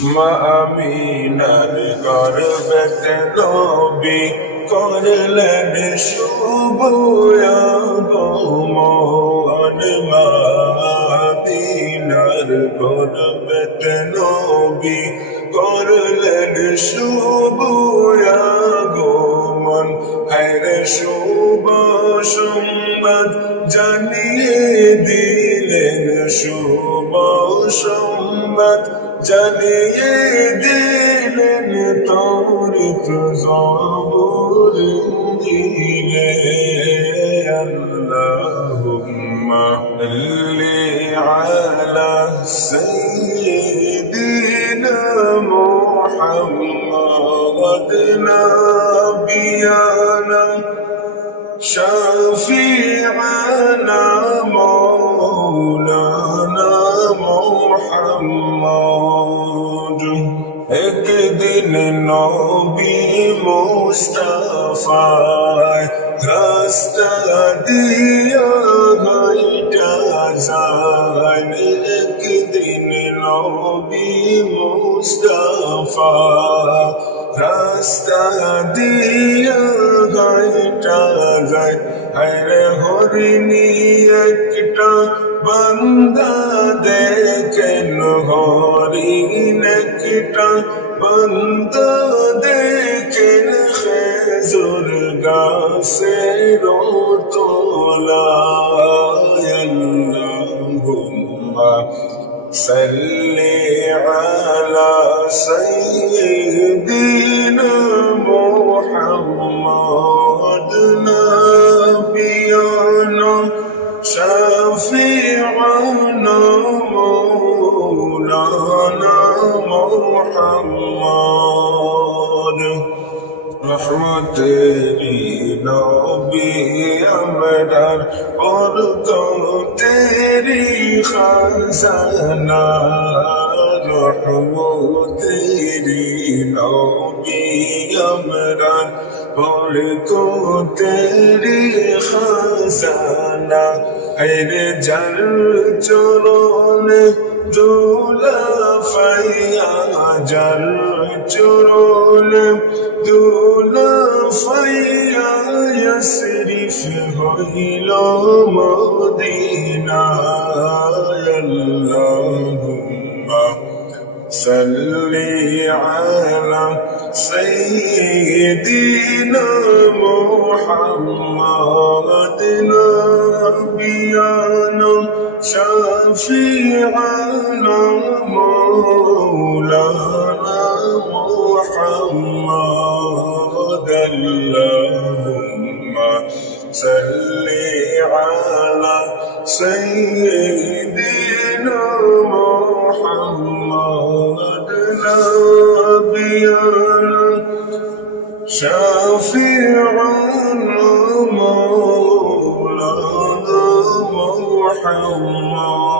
মা আমিনার গর্ভে নবী করলেন শুভ আগমন। মা আমিনার গর্ভে নবী করলেন শুভ আগমন। হায়রে শুভ সংবাদ জানিয়ে দিলেন, শুভ সংবাদ জানিয়ে দিলেন, তৌরাত জবুর দিলে। আল্লাহুম্মা সাল্লি আলা সাইয়্যিদিনা মুহাম্মাদ নাবিয়ানা শাফি'আনা মাওলানা মুহাম্মদ। একদিন নবী মুস্তাফায় রাস্তা দিয়া হাইটা যায়। একদিন নবী মুস্তাফা রাস্তা দিয়া হাইটা যায়। হায়রে হরিণী একটা বান্দা দেখেন, হরিণ একটা বান্দা দেখেন, খেজুর গাছের তলায়। আল্লাহুম্মা সাল্লি আলা সাইয়্যিদিনা মুহাম্মাদ নাবিয়ানা শাফি'আনা মাওলানা মুহাম্মদ। রহমতেরি নবী আমরার বরকতেরি খাজানা। রহমতেরি নবী আমরার বরকতেরি খাজানা। হায়রে যার চরণে দোলা ফাইয়া, যার চরণে দোলা ফাইয়া ইয়াসরিফ হইল মদিনায়। আল্লাহুম্মা সাল্লি আলা সাইয়্যিদিনা মুহাম্মাদ নাবিয়ানা শাফি'আনা মাওলানা মুহাম্মদ। আল্লাহুম্মা সাল্লি আলা সাইয়্যিদিনা মুহাম্মাদ নাবিয়ানা শাফি'আনা মাওলানা মুহাম্মদ।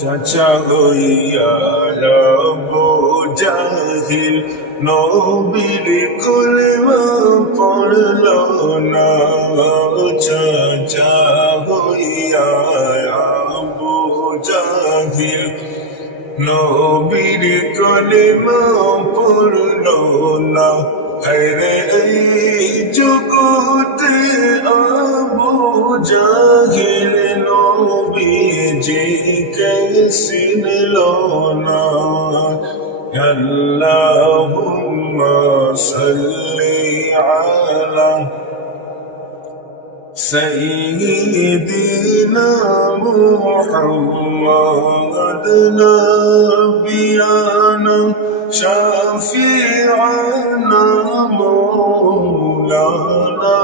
চাচা হইয়া আবু জাহিল নবীর কলেমা পড়ল না। চাচা হইয়া আবু জাহিল নবীর কলেমা পড়ল না। হায়রে এই জগতে আবু জাহিল নবীজিকে চিনল না। আল্লাহুম্মা সাল্লি আলা সাইয়্যিদিনা মুহাম্মাদ নাবিয়ানা শাফি'আনা মাওলানা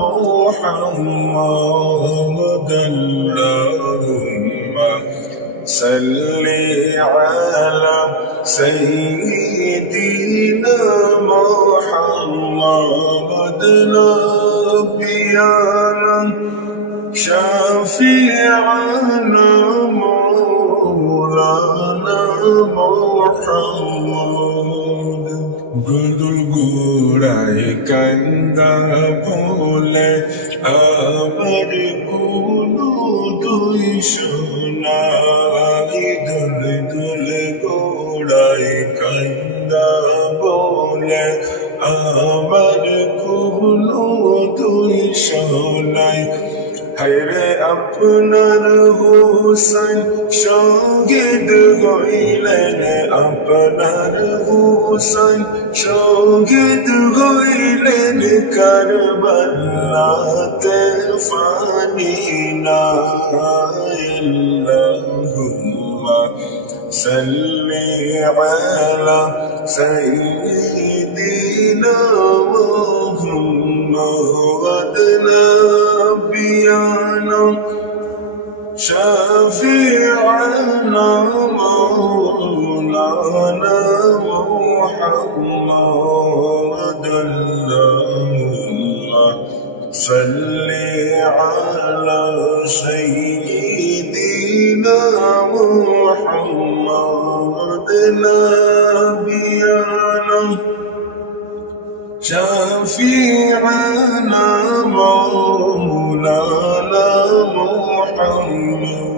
মুহাম্মদ। আল্লাহুম্মা সাল্লি আলা সাইয়্যিদিনা মুহাম্মাদ নাবিয়ানা শাফি'আনা মাওলানা মুহাম্মদ। গুরুল গুড়ায় কান্দা বলে আমার কোনো দুই সোনাই দুল দুল গোড়া গোড়ায় কান্দা বলে আমার কোনো তুই শোনাই হায়রে আপনার হুসাইন শহীদ হইলেন আপনার হুসাইন শহীদ হইলেন কারবালাতে ফানি না আল্লাহুম্মা সাল্লি আলা সাইয়্যিদিনা মুহাম্মাদ نبينا شفيعنا مولانا محمد اللهم صل على سيدنا محمد نبينا شفيعنا مولانا محمد